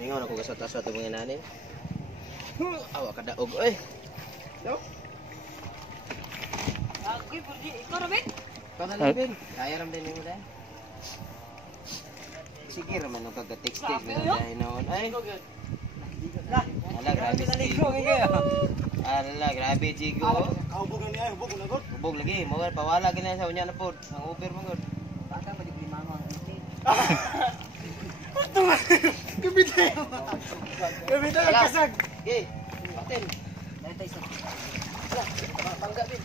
Ningon ako sa taas ato mga nanin. Awa ka daog oy. No? Aku pergi ikaw ra ben. Para labin. Kaya ram din mo dai. Sige ra man kag-text mo dai noon. Ay. Ala grabe ligo kaya. Ala grabe jigo. Kaubog ni ay, hubog na gud. Hubog lagi, mo pawala gina sa unya na pod. Ang Uber mo gud. Baka pa di mango ang inti. Kabitay. Kabitay ang kasag. Okay. Patin. Dai tay sa. Ala, mabangga bin.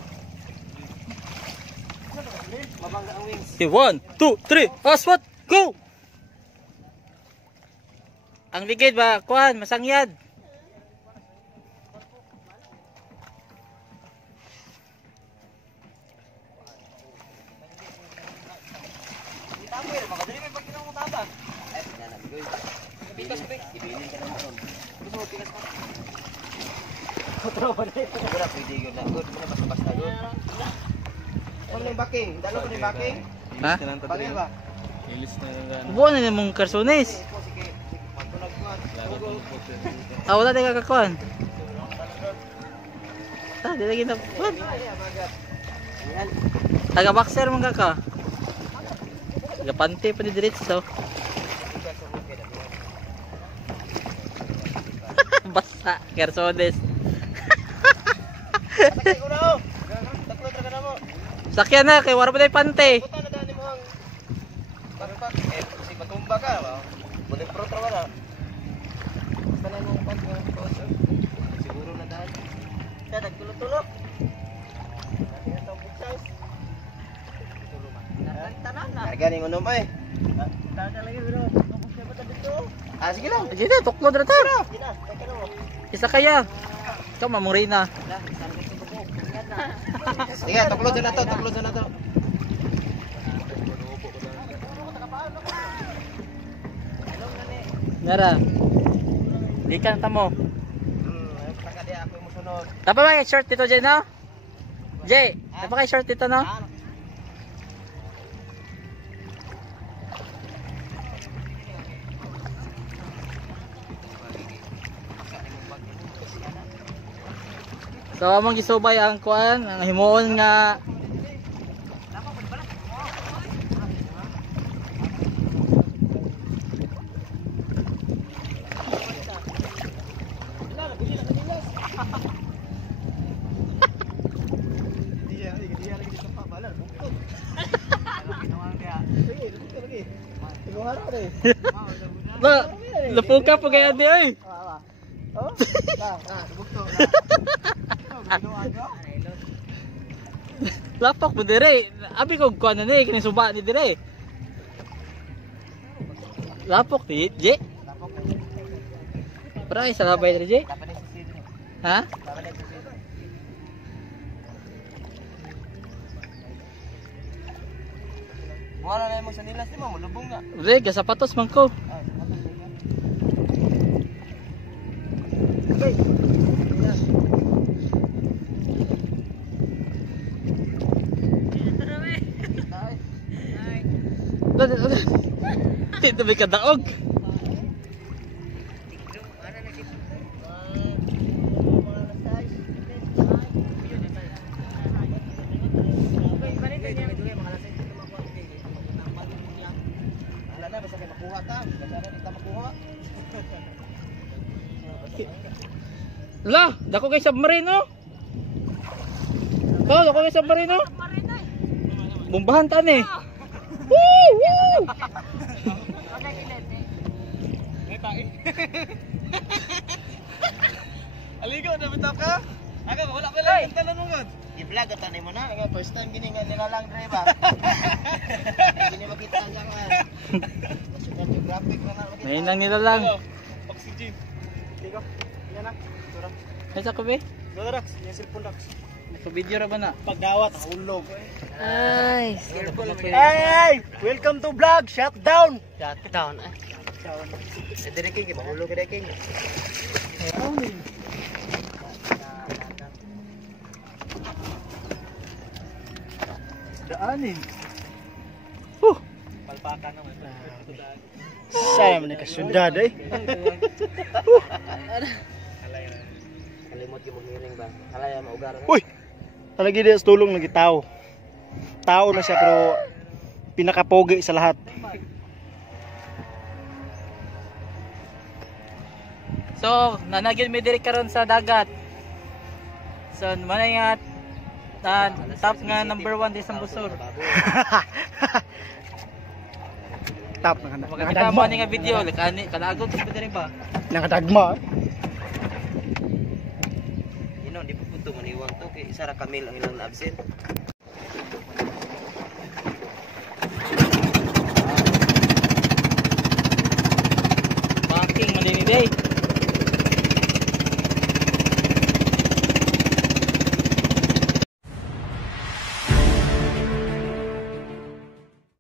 Mabangga ang wings. Okay, 1, 2, 3, aswat, go! Ang ligid ba, kuhan, masangyad. Tamir, makadali may pagkinaw mo taba. Ay, nanam goy. Pikas be, ibilin ka naman ron. Gusto mo pikas pa? Otro ba na ito? Wala pwede yun na. Good, muna basta-basta yun. Ano yung backing? Dalo ko yung backing? Ha? Bagay ba? Buwan na mong karsones. Sige, magtulag ko. Ah, wala tayo kakakuhan. Ah, di lagi na. What? Yan. Taga-boxer mong kaka. Taga-pante pa ni diretso. Basta, karsones. Sakay ko na ho. Taklo traga na mo. Sakyan na, kay wala pa tayo pante. Buta na daan mo ang pagpak. Eh, si matumba ka. Buling pro trawa na. Basta na mong pag siguro na daan. Dadag tulog-tulog. Dati na itong buksas. Tanan na. Karga ni unom ay. Tanan lagi bro. Kapag siya ba dito? Ah, sige lang. Sige na, tuklo na ito. Sige na, teka na mo. Isa kaya. Ikaw mamuri na. Lah, sana kita buko. Ingat na. Sige, tuklod na to, tuklod na to. Nara. Di ka na tamo. Saka di ako mo sunod. Tapa ba yung short dito, Jay, no? Jay, tapa kayo short dito, no? So, among gisubay ang kuan, ang himuon nga ba, lapuka po kaya di ay. Lapak mo dire. Abi ko kuan na ni kini suba ni dire. Lapok di, Je. Pray sa labay dire, Je. Ha? Wala na mo sa nilas ni mo, lubong na. Re, gasapatos man ko. Okay. Dito may kadaog. Wala na, basta kayo makuha ta. Basta na kita makuha. La, dako kay submarine no? Oh, dako kay submarine no? Bombahan ta ni. Woo! Woo! Aligo na bitaw ka? Aga wala ko lang tanan mo gud. I-vlog at tanay mo na. Nga, first time gini nga nilalang drive. Gini makita ang lang. National Geographic na makita. Ngayon lang nila lang. Oxygen. Ligo. Yan na. Tura. Ay sa kabe? Dorax, yung cellphone Dax. Naka-video ra ba na? Pagdawat hulog. Ay, Hey! Welcome to vlog Shutdown. Shutdown. Dire king, mahulog ka king. Daanin. Huh. Palpak. Saya man kasyudad eh. Kalimot yung maghiring ba? Kalaya maugar na. Uy! Lagi dia sa tulong lagi tao. Tao na siya pero pinakapogi sa lahat. So, nanagyan mi diri karon sa dagat. So, manay nga top nga number 1 di sa Busor. Tap Makakita mo ani nga video, ani kalagot sa diri ba? Nakadagma. Ino, di pa punto maniwang to. Kaya isa ra Camille ang ilang na-absent. Baking man din day.